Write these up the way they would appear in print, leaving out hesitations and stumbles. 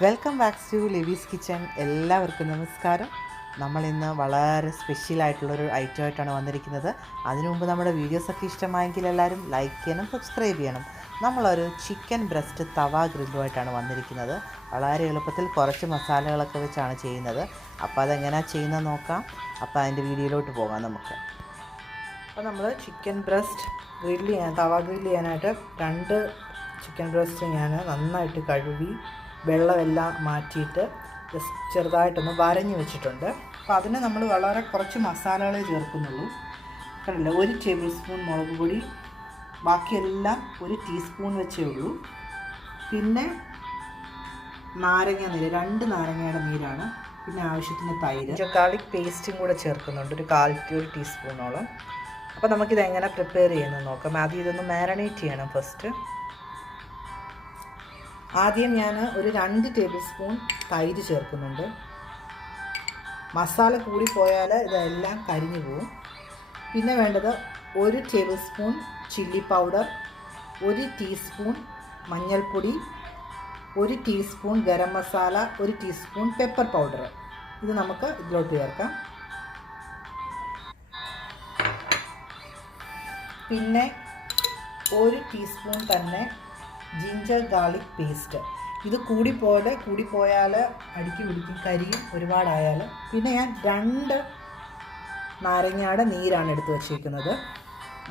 Welcome back to Livi's kitchen. എല്ലാവർക്കും നമസ്കാരം. നമ്മളിന്ന് വളരെ സ്പെഷ്യലായിട്ടുള്ളൊരു ഐറ്റമായിട്ടാണ് വന്നിരിക്കുന്നത്. അതിനു മുമ്പ് നമ്മുടെ വീഡിയോസൊക്കെ ഇഷ്ടമായെങ്കിൽ എല്ലാവരും ലൈക്ക് ചെയ്യണം, സബ്സ്ക്രൈബ് ചെയ്യണം. നമ്മളൊരു ചിക്കൻ ബ്രസ്റ്റ് തവ ഗ്രില്ലുമായിട്ടാണ് വന്നിരിക്കുന്നത്. വളരെ എളുപ്പത്തിൽ കുറച്ച് മസാലകളൊക്കെ വെച്ചാണ് ചെയ്യുന്നത്. അപ്പോൾ അതെങ്ങനെയാണ് ചെയ്യുന്നത് നോക്കാം. അപ്പോൾ അതിൻ്റെ വീഡിയോയിലോട്ട് പോകാം നമുക്ക്. അപ്പോൾ നമ്മൾ ചിക്കൻ ബ്രസ്റ്റ് തവ ഗ്രില്ല് ചെയ്യാനായിട്ട് 2 ചിക്കൻ ബ്രസ്റ്റ് ഞാൻ നന്നായിട്ട് കഴുകി വെള്ളമെല്ലാം മാറ്റിയിട്ട് ചെറുതായിട്ടൊന്ന് വരഞ്ഞ് വെച്ചിട്ടുണ്ട്. അപ്പോൾ അതിന് നമ്മൾ വളരെ കുറച്ച് മസാലകളെ ചേർക്കുന്നുള്ളൂ. കണ്ടില്ല, 1 ടേബിൾ സ്പൂൺ മുളക് പൊടി, ബാക്കിയെല്ലാം 1 ടീസ്പൂൺ വെച്ചേ ഉള്ളൂ. പിന്നെ നാരങ്ങ നീര്, 2 നാരങ്ങയുടെ നീരാണ്. പിന്നെ ആവശ്യത്തിന് തൈര്, ഗാർലിക് പേസ്റ്റും കൂടെ ചേർക്കുന്നുണ്ട്, ഒരു 1/4 ടീസ്പൂണോളം. അപ്പോൾ നമുക്കിതെങ്ങനെ പ്രിപ്പയർ ചെയ്യുന്നത് നോക്കാം. ആദ്യം ഇതൊന്ന് മാരിനേറ്റ് ചെയ്യണം. ആദ്യം ഞാൻ ഒരു 2 ടേബിൾ സ്പൂൺ തൈര് ചേർക്കുന്നുണ്ട്. മസാല കൂടിപ്പോയാൽ ഇതെല്ലാം കരിഞ്ഞു പോവും. പിന്നെ വേണ്ടത് 1 table spoon chilli powder, 1 teaspoon മഞ്ഞൾപ്പൊടി, 1 teaspoon garam masala, 1 teaspoon pepper powder. ഇത് നമുക്ക് ഇതിലോട്ട് ചേർക്കാം. പിന്നെ 1 ടീസ്പൂൺ തന്നെ ജിഞ്ചർ ഗാർലിക് പേസ്റ്റ്. ഇത് കൂടിപ്പോയാൽ അടിക്ക് പിടിക്കും, കരിയും ഒരുപാടായാൽ. പിന്നെ ഞാൻ 2 നാരങ്ങയുടെ നീരാണ് എടുത്ത് വച്ചിരിക്കുന്നത്,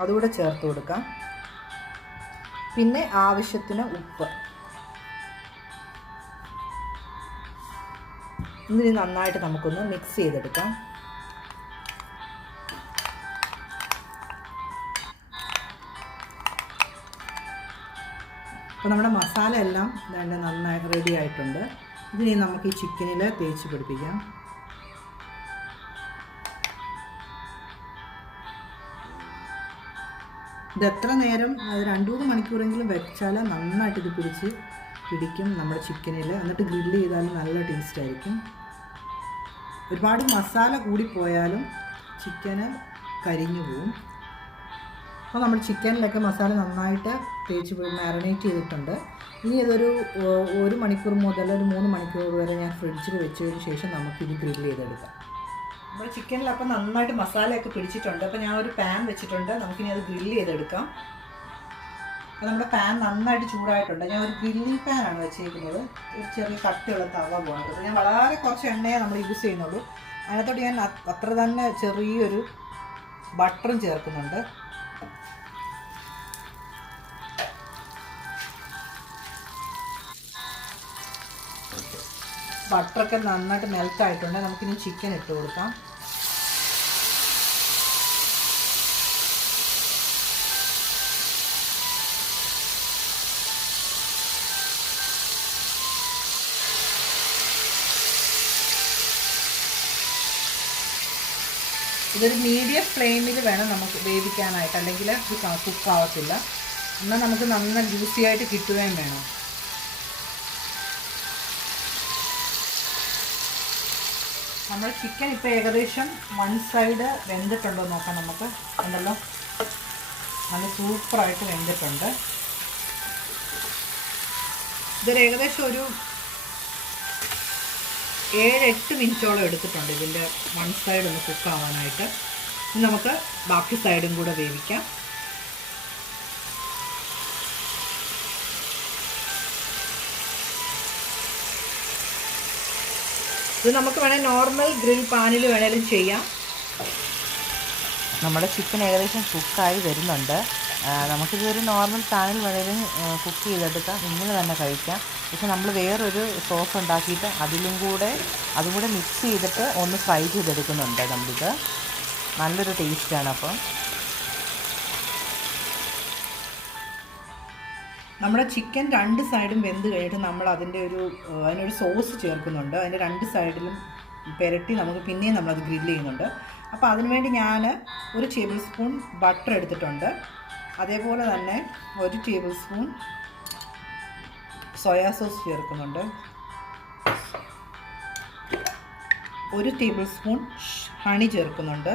അതുകൂടെ ചേർത്ത് കൊടുക്കാം. പിന്നെ ആവശ്യത്തിന് ഉപ്പ്. ഇതിന് നന്നായിട്ട് നമുക്കൊന്ന് മിക്സ് ചെയ്തെടുക്കാം. അപ്പോൾ നമ്മുടെ മസാല എല്ലാം നന്നായി റെഡി ആയിട്ടുണ്ട്. ഇതിനി നമുക്ക് ഈ ചിക്കനിൽ തേച്ച് പിടിപ്പിക്കാം. ഇത് എത്ര നേരം 2-3 മണിക്കൂറെങ്കിലും വെച്ചാൽ നന്നായിട്ട് ഇത് പിടിക്കും നമ്മുടെ ചിക്കനിൽ. എന്നിട്ട് ഗ്രില്ല് ചെയ്താലും നല്ല ടേസ്റ്റ് ആയിരിക്കും. ഒരുപാട് മസാല കൂടിപ്പോയാലും ചിക്കന് കരിഞ്ഞു പോവും. അപ്പോൾ നമ്മൾ ചിക്കനിലൊക്കെ മസാല നന്നായിട്ട് തേച്ച് മാരിനേറ്റ് ചെയ്തിട്ടുണ്ട്. ഇനി ഇതൊരു 1 മണിക്കൂർ മുതൽ ഒരു 3 മണിക്കൂർ വരെ ഞാൻ ഫ്രിഡ്ജിൽ വെച്ചതിന് ശേഷം നമുക്കിത് ഗ്രില്ല് ചെയ്തെടുക്കാം. നമ്മൾ ചിക്കനിലപ്പോൾ നന്നായിട്ട് മസാലയൊക്കെ പിടിച്ചിട്ടുണ്ട്. അപ്പോൾ ഞാൻ ഒരു പാൻ വെച്ചിട്ടുണ്ട്, നമുക്കിനി അത് ഗ്രില്ല് ചെയ്തെടുക്കാം. അപ്പോൾ നമ്മുടെ പാൻ നന്നായിട്ട് ചൂടായിട്ടുണ്ട്. ഞാൻ ഒരു ഗ്രില്ലിംഗ് പാനാണ് വെച്ചിരിക്കുന്നത്, ഒരു ചെറിയ കട്ടിയുള്ള തവ പോകണത്. അപ്പോൾ ഞാൻ വളരെ കുറച്ച് എണ്ണയെ നമ്മൾ യൂസ് ചെയ്യുന്നുള്ളൂ. അതിനകത്തോട്ട് ഞാൻ അത്ര തന്നെ ചെറിയൊരു ബട്ടറും ചേർക്കുന്നുണ്ട്. ബട്ടറൊക്കെ നന്നായിട്ട് മെൽറ്റായിട്ടുണ്ട്. നമുക്കിനി ചിക്കൻ ഇട്ട് കൊടുക്കാം. ഇതൊരു മീഡിയം ഫ്ലെയിമിൽ വേണം നമുക്ക് വേവിക്കാനായിട്ട്, അല്ലെങ്കിൽ ഇത് കുക്കാവത്തില്ല. എന്നാൽ നമുക്ക് നന്ന ജ്യൂസിയായിട്ട് കിട്ടുകയും വേണം. നമ്മുടെ ചിക്കൻ ഇപ്പോൾ ഏകദേശം 1 സൈഡ് വെന്തിട്ടുണ്ടോ നോക്കാം നമുക്ക്. ഉണ്ടല്ലോ, നല്ല സൂപ്പറായിട്ട് വെന്തിട്ടുണ്ട്. ഇതൊരു ഏകദേശം ഒരു 7-8 മിനിറ്റോളം എടുത്തിട്ടുണ്ട് ഇതിൻ്റെ 1 സൈഡ് ഒന്ന് കുക്കാവാനായിട്ട്. ഇനി നമുക്ക് ബാക്കി സൈഡും കൂടെ വേവിക്കാം. ഇത് നമുക്ക് വേണേൽ നോർമൽ ഗ്രിൽ പാനിൽ വേണേലും ചെയ്യാം. നമ്മുടെ ചിക്കൻ ഏകദേശം കുക്കായി വരുന്നുണ്ട്. നമുക്കിതൊരു നോർമൽ പാനിൽ വേണേലും കുക്ക് ചെയ്തെടുക്കാം, ഇങ്ങനെ തന്നെ കഴിക്കാം. പക്ഷെ നമ്മൾ വേറൊരു സോസ് ഉണ്ടാക്കിയിട്ട് അതും കൂടെ മിക്സ് ചെയ്തിട്ട് ഒന്ന് ഫ്രൈ ചെയ്തെടുക്കുന്നുണ്ട് നമ്മളിത്. നല്ലൊരു ടേസ്റ്റാണ്. അപ്പം നമ്മുടെ ചിക്കൻ 2 സൈഡും വെന്ത് കഴിഞ്ഞിട്ട് നമ്മൾ അതിനൊരു സോസ് ചേർക്കുന്നുണ്ട്. അതിൻ്റെ 2 സൈഡിലും പുരട്ടി നമുക്ക് പിന്നെയും നമ്മളത് ഗ്രില്ല് ചെയ്യുന്നുണ്ട്. അപ്പോൾ അതിനുവേണ്ടി ഞാൻ 1 ടേബിൾ സ്പൂൺ ബട്ടർ എടുത്തിട്ടുണ്ട്. അതേപോലെ തന്നെ 1 ടേബിൾ സ്പൂൺ സോയാ സോസ് ചേർക്കുന്നുണ്ട്. 1 ടേബിൾ സ്പൂൺ ഹണി ചേർക്കുന്നുണ്ട്.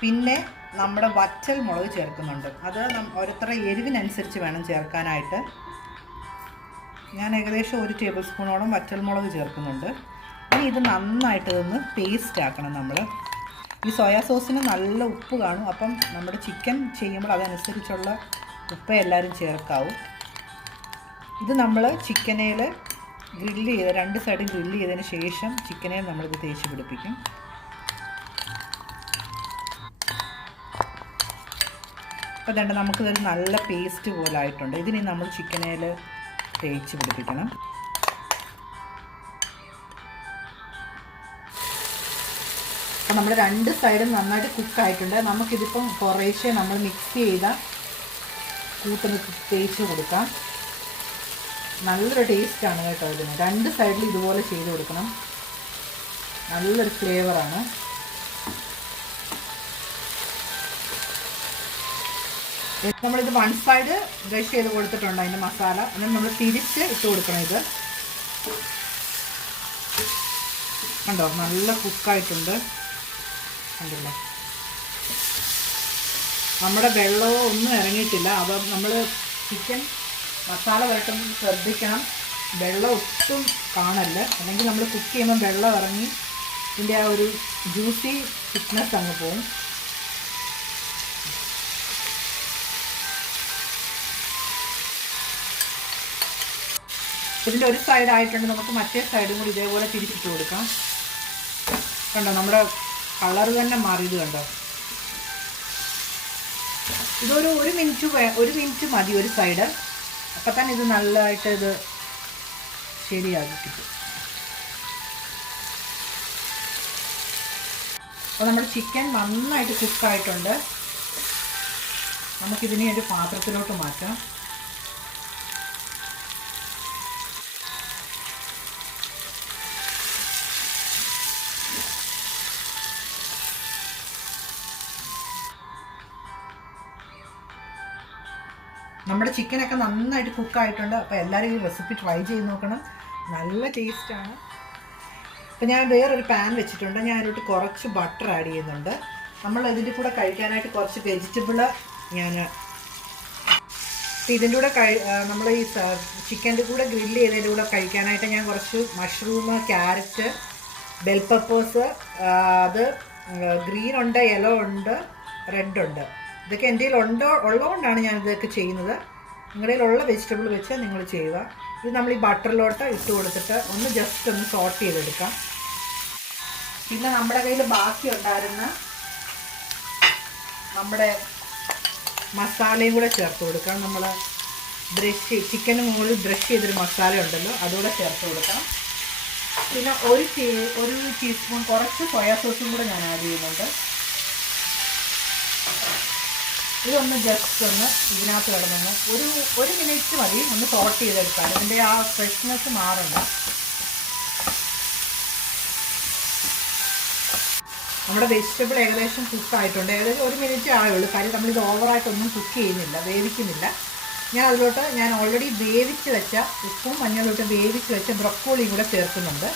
പിന്നെ നമ്മുടെ വറ്റൽ മുളക് ചേർക്കുന്നുണ്ട്. അത് ഓരോരുത്തരുടെ എരിവിനനുസരിച്ച് വേണം ചേർക്കാനായിട്ട്. ഞാൻ ഏകദേശം 1 ടേബിൾ സ്പൂണോളം വറ്റൽ മുളക് ചേർക്കുന്നുണ്ട്. ഇനി ഇത് നന്നായിട്ട് ഇതൊന്ന് പേസ്റ്റ് ആക്കണം. നമ്മൾ ഈ സോയാ സോസിന് നല്ല ഉപ്പ് കാണും. അപ്പം നമ്മുടെ ചിക്കൻ ചെയ്യുമ്പോൾ അതനുസരിച്ചുള്ള ഉപ്പ് എല്ലാവരും ചേർക്കാവും. ഇത് നമ്മൾ ചിക്കനേൽ ഗ്രില്ല് ചെയ്ത് 2 സൈഡും ഗ്രില്ല് ചെയ്തതിന് ശേഷം ചിക്കനേൽ നമ്മളിത് തേച്ച് പിടിപ്പിക്കും. അപ്പോൾ വേണ്ട നമുക്കിതൊരു നല്ല പേസ്റ്റ് പോലെ ആയിട്ടുണ്ട്. ഇതിനി നമ്മൾ ചിക്കനേൽ തേച്ച് പിടിപ്പിക്കണം. അപ്പോൾ നമ്മുടെ 2 സൈഡും നന്നായിട്ട് കുക്കായിട്ടുണ്ട്. നമുക്കിതിപ്പം കുറേശ്ശെ നമ്മൾ മിക്സ് ചെയ്ത കൂട്ടൊന്ന് തേച്ച് കൊടുക്കാം. നല്ലൊരു ടേസ്റ്റാണ് കേട്ടോ ഇതിന്. 2 സൈഡിൽ ഇതുപോലെ ചെയ്ത് കൊടുക്കണം. നല്ലൊരു ഫ്ലേവറാണ്. നമ്മളിത് 1 സൈഡ് ബ്രഷ് ചെയ്ത് കൊടുത്തിട്ടുണ്ട് അതിൻ്റെ മസാല. എന്നിട്ട് നമ്മൾ തിരിച്ച് ഇട്ട് കൊടുക്കണം. ഇത് കണ്ടോ നല്ല കുക്കായിട്ടുണ്ട്. കണ്ടില്ലേ, നമ്മുടെ വെള്ളമോ ഒന്നും ഇറങ്ങിയിട്ടില്ല. അപ്പം നമ്മൾ ചിക്കൻ മസാല വരട്ടുമ്പോൾ ശ്രദ്ധിക്കണം, വെള്ളം ഒട്ടും കാണല്ല. അല്ലെങ്കിൽ നമ്മൾ കുക്ക് ചെയ്യുമ്പോൾ വെള്ളം ഇറങ്ങി ഇതിൻ്റെ ആ ഒരു ജ്യൂസി തിക്നെസ് അങ്ങ് പോകും. ഇതിൻ്റെ ഒരു സൈഡ് ആയിട്ടുണ്ട്. നമുക്ക് മറ്റേ സൈഡും കൂടി ഇതേപോലെ തിരിച്ചിട്ട് കൊടുക്കാം. കണ്ടോ നമ്മുടെ കളർ തന്നെ മാറിയത് കണ്ടോ. ഇതൊരു 1 മിനിറ്റ് മതി ഒരു സൈഡ്. അപ്പം തന്നെ ഇത് നല്ലതായിട്ട് ഇത് ശരിയാക്കി കിട്ടും. അപ്പോൾ നമ്മുടെ ചിക്കൻ നന്നായിട്ട് കുക്കായിട്ടുണ്ട്. നമുക്കിതിനെ ഒരു പാത്രത്തിലോട്ട് മാറ്റാം. നമ്മുടെ ചിക്കനൊക്കെ നന്നായിട്ട് കുക്കായിട്ടുണ്ട്. അപ്പോൾ എല്ലാവരും ഈ റെസിപ്പി ട്രൈ ചെയ്ത് നോക്കണം. നല്ല ടേസ്റ്റാണ്. അപ്പോൾ ഞാൻ വേറൊരു പാൻ വെച്ചിട്ടുണ്ട്. ഞാനൊരു കുറച്ച് ബട്ടർ ആഡ് ചെയ്യുന്നുണ്ട്. നമ്മൾ ഇതിൻ്റെ കൂടെ കഴിക്കാനായിട്ട് കുറച്ച് വെജിറ്റബിൾ ഇതിൻ്റെ കൂടെ നമ്മൾ ഈ ചിക്കൻ്റെ കൂടെ ഗ്രില്ല് ചെയ്തതിൻ്റെ കൂടെ കഴിക്കാനായിട്ട് ഞാൻ കുറച്ച് മഷ്റൂം, ക്യാരറ്റ്, ബെൽ പെപ്പേഴ്സ്, അത് ഗ്രീൻ ഉണ്ട്, യെല്ലോ ഉണ്ട്, റെഡ് ഉണ്ട്. ഇതൊക്കെ എൻ്റെ കയ്യിൽ ഉള്ളതുകൊണ്ടാണ് ഞാൻ ഇതൊക്കെ ചെയ്യുന്നത്. നിങ്ങളുടെ കയ്യിലുള്ള വെജിറ്റബിൾ വെച്ച് നിങ്ങൾ ചെയ്യുക. ഇത് നമ്മൾ ഈ ബട്ടറിലോട്ട് ഇട്ട് കൊടുത്തിട്ട് ഒന്ന് ജസ്റ്റ് ഒന്ന് സോട്ട് ചെയ്തെടുക്കാം. പിന്നെ നമ്മുടെ കയ്യിൽ ബാക്കി ഉണ്ടായിരുന്ന നമ്മുടെ മസാലയും കൂടെ ചേർത്ത് കൊടുക്കാം. നമ്മൾ ചിക്കന് മുകളിൽ ബ്രഷ് ചെയ്തൊരു മസാല ഉണ്ടല്ലോ, അതുകൂടെ ചേർത്ത് കൊടുക്കാം. പിന്നെ ഒരു ടീസ്പൂൺ കുറച്ച് സോയാ സോസും കൂടെ ഞാൻ ആഡ് ചെയ്യുന്നുണ്ട്. ഇതൊന്ന് ജസ്റ്റ് ഒന്ന് ഇതിനകത്ത് കിടന്നൊന്ന് ഒരു മിനിറ്റ് മതി ഒന്ന് സോട്ട് ചെയ്തെടുക്കാൻ. ഇതിൻ്റെ ആ ഫ്രഷ്നെസ് മാറണ്ട. നമ്മുടെ വെജിറ്റബിൾ ഏകദേശം കുക്കായിട്ടുണ്ട്. ഏകദേശം 1 മിനിറ്റ് ആയുള്ളൂ. കാര്യം നമ്മളിത് ഓവറായിട്ടൊന്നും കുക്ക് ചെയ്യുന്നില്ല, വേവിക്കുന്നില്ല. ഞാൻ ഓൾറെഡി വേവിച്ച് വെച്ച ഉപ്പും മഞ്ഞളിട്ട് വേവിച്ച് വെച്ച ബ്രൊക്കോളിയും കൂടെ ചേർക്കുന്നുണ്ട്.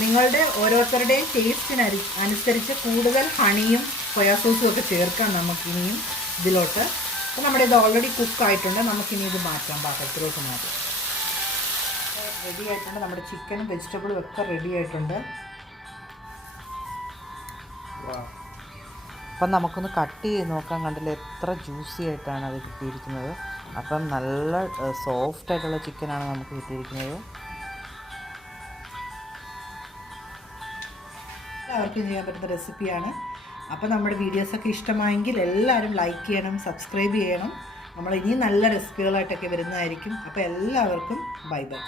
നിങ്ങളുടെ ഓരോരുത്തരുടെയും ടേസ്റ്റിന് അനുസരിച്ച് കൂടുതൽ ഹണിയും സോയാ സോസും ഒക്കെ ചേർക്കാം നമുക്കിനിയും ഇതിലോട്ട്. അപ്പോൾ നമ്മുടെ ഇത് ഓൾറെഡി കുക്കായിട്ടുണ്ട്. നമുക്കിനി ഇത് മാറ്റാം, പാത്രത്തിലോട്ട് മാറ്റാം. റെഡി ആയിട്ടുണ്ട്. നമ്മുടെ ചിക്കനും വെജിറ്റബിളും ഒക്കെ റെഡി ആയിട്ടുണ്ട്. അപ്പം നമുക്കൊന്ന് കട്ട് ചെയ്ത് നോക്കാം. കണ്ടില്ല എത്ര ജ്യൂസി ആയിട്ടാണ് അത് കിട്ടിയിരിക്കുന്നത്. അപ്പം നല്ല സോഫ്റ്റായിട്ടുള്ള ചിക്കനാണ് നമുക്ക് കിട്ടിയിരിക്കുന്നത്. എല്ലാവർക്കും ചെയ്യാൻ പറ്റുന്ന റെസിപ്പിയാണ്. അപ്പോൾ നമ്മുടെ വീഡിയോസൊക്കെ ഇഷ്ടമായെങ്കിൽ എല്ലാവരും ലൈക്ക് ചെയ്യണം, സബ്സ്ക്രൈബ് ചെയ്യണം. നമ്മൾ ഇനിയും നല്ല റെസിപ്പികളായിട്ടൊക്കെ വരുന്നതായിരിക്കും. അപ്പോൾ എല്ലാവർക്കും ബൈ ബൈ.